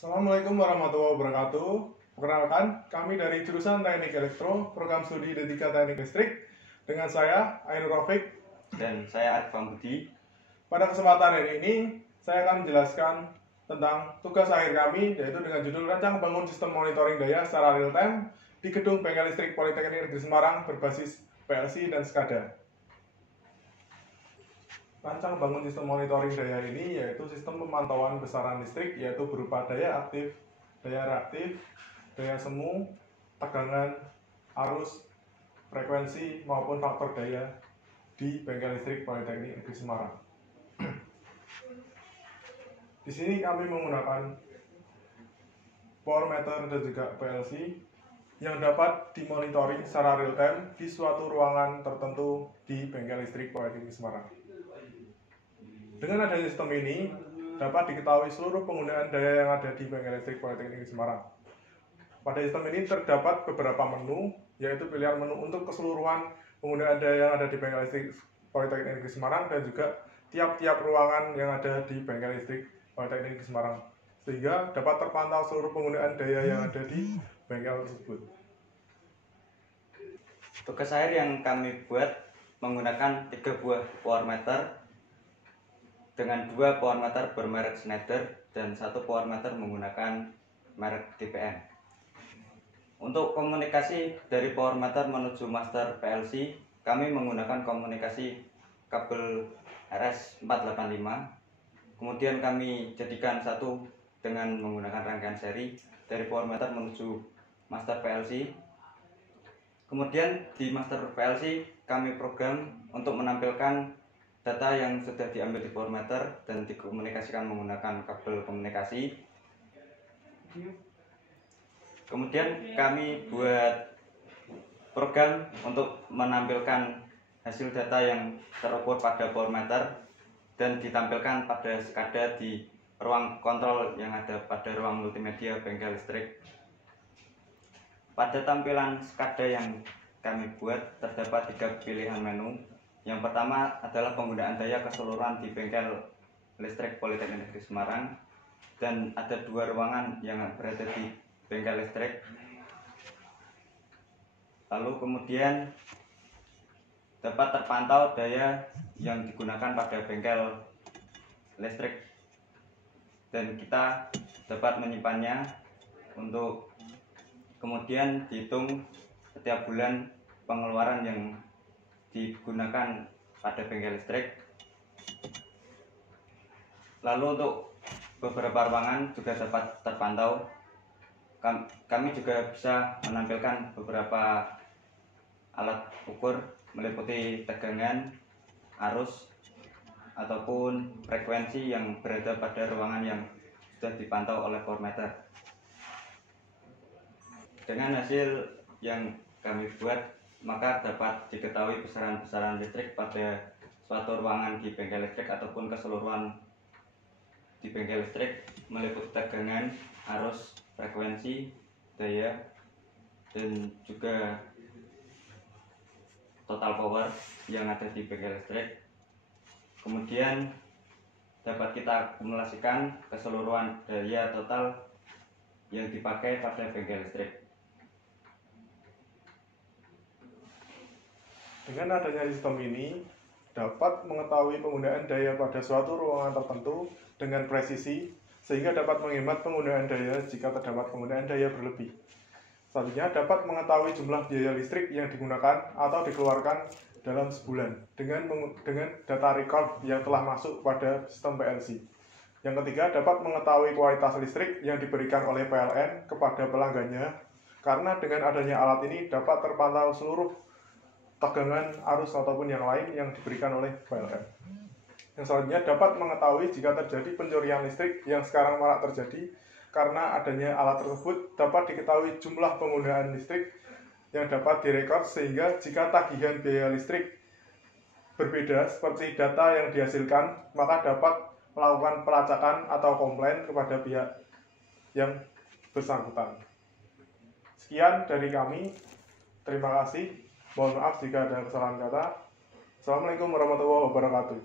Assalamualaikum warahmatullahi wabarakatuh. Perkenalkan, kami dari jurusan Teknik Elektro, program studi D3 Teknik Listrik, dengan saya Ainur Rafiq dan saya Arif Budi. Pada kesempatan hari ini, saya akan menjelaskan tentang tugas akhir kami, yaitu dengan judul Rancang Bangun Sistem Monitoring Daya secara real time di Gedung Bengkel Listrik Politeknik Negeri Semarang berbasis PLC dan SCADA. Rancang bangun sistem monitoring daya ini yaitu sistem pemantauan besaran listrik, yaitu berupa daya aktif, daya reaktif, daya semu, tegangan, arus, frekuensi maupun faktor daya di Bengkel Listrik Politeknik Negeri Semarang. Di sini kami menggunakan power meter dan juga PLC yang dapat dimonitoring secara real time di suatu ruangan tertentu di Bengkel Listrik Politeknik Semarang. Dengan adanya sistem ini, dapat diketahui seluruh penggunaan daya yang ada di Bengkel Listrik Politeknik Semarang. Pada sistem ini terdapat beberapa menu, yaitu pilihan menu untuk keseluruhan penggunaan daya yang ada di Bengkel Listrik Politeknik Negeri Semarang dan juga tiap-tiap ruangan yang ada di Bengkel Listrik Politeknik Negeri Semarang, sehingga dapat terpantau seluruh penggunaan daya yang ada di bengkel tersebut. Tugas akhir yang kami buat menggunakan 3 buah power meter dengan 2 power meter bermerek Schneider dan 1 power meter menggunakan merek TPM. Untuk komunikasi dari power meter menuju master PLC, kami menggunakan komunikasi kabel RS485. Kemudian kami jadikan satu dengan menggunakan rangkaian seri dari power meter menuju master PLC. Kemudian di master PLC kami program untuk menampilkan data yang sudah diambil di power meter dan dikomunikasikan menggunakan kabel komunikasi. Kemudian kami buat program untuk menampilkan hasil data yang terukur pada power meter dan ditampilkan pada SCADA di ruang kontrol yang ada pada ruang multimedia Bengkel Listrik. Pada tampilan SCADA yang kami buat terdapat 3 pilihan menu. Yang pertama adalah penggunaan daya keseluruhan di Bengkel Listrik Politeknik Negeri Semarang, dan ada 2 ruangan yang berada di Bengkel Listrik. Lalu kemudian dapat terpantau daya yang digunakan pada Bengkel Listrik dan kita dapat menyimpannya untuk kemudian dihitung setiap bulan pengeluaran yang digunakan pada bengkel listrik. Lalu untuk beberapa ruangan juga dapat terpantau. Kami juga bisa menampilkan beberapa alat ukur meliputi tegangan, arus, ataupun frekuensi yang berada pada ruangan yang sudah dipantau oleh power meter. Dengan hasil yang kami buat, maka dapat diketahui besaran-besaran listrik pada suatu ruangan di bengkel listrik ataupun keseluruhan di bengkel listrik, meliputi tegangan, arus, frekuensi, daya, dan juga total power yang ada di bengkel listrik. Kemudian dapat kita akumulasikan keseluruhan daya total yang dipakai pada bengkel listrik. Dengan adanya sistem ini, dapat mengetahui penggunaan daya pada suatu ruangan tertentu dengan presisi, sehingga dapat menghemat penggunaan daya jika terdapat penggunaan daya berlebih. Selanjutnya, dapat mengetahui jumlah biaya listrik yang digunakan atau dikeluarkan dalam sebulan dengan data record yang telah masuk pada sistem PLC. Yang ketiga, dapat mengetahui kualitas listrik yang diberikan oleh PLN kepada pelanggannya, karena dengan adanya alat ini dapat terpantau seluruh tegangan, arus, ataupun yang lain yang diberikan oleh PLN. Yang selanjutnya, dapat mengetahui jika terjadi pencurian listrik yang sekarang marak terjadi. Karena adanya alat tersebut, dapat diketahui jumlah penggunaan listrik yang dapat direkod, sehingga jika tagihan biaya listrik berbeda seperti data yang dihasilkan, maka dapat melakukan pelacakan atau komplain kepada pihak yang bersangkutan. Sekian dari kami. Terima kasih. Mohon maaf jika ada kesalahan kata. Assalamualaikum warahmatullahi wabarakatuh.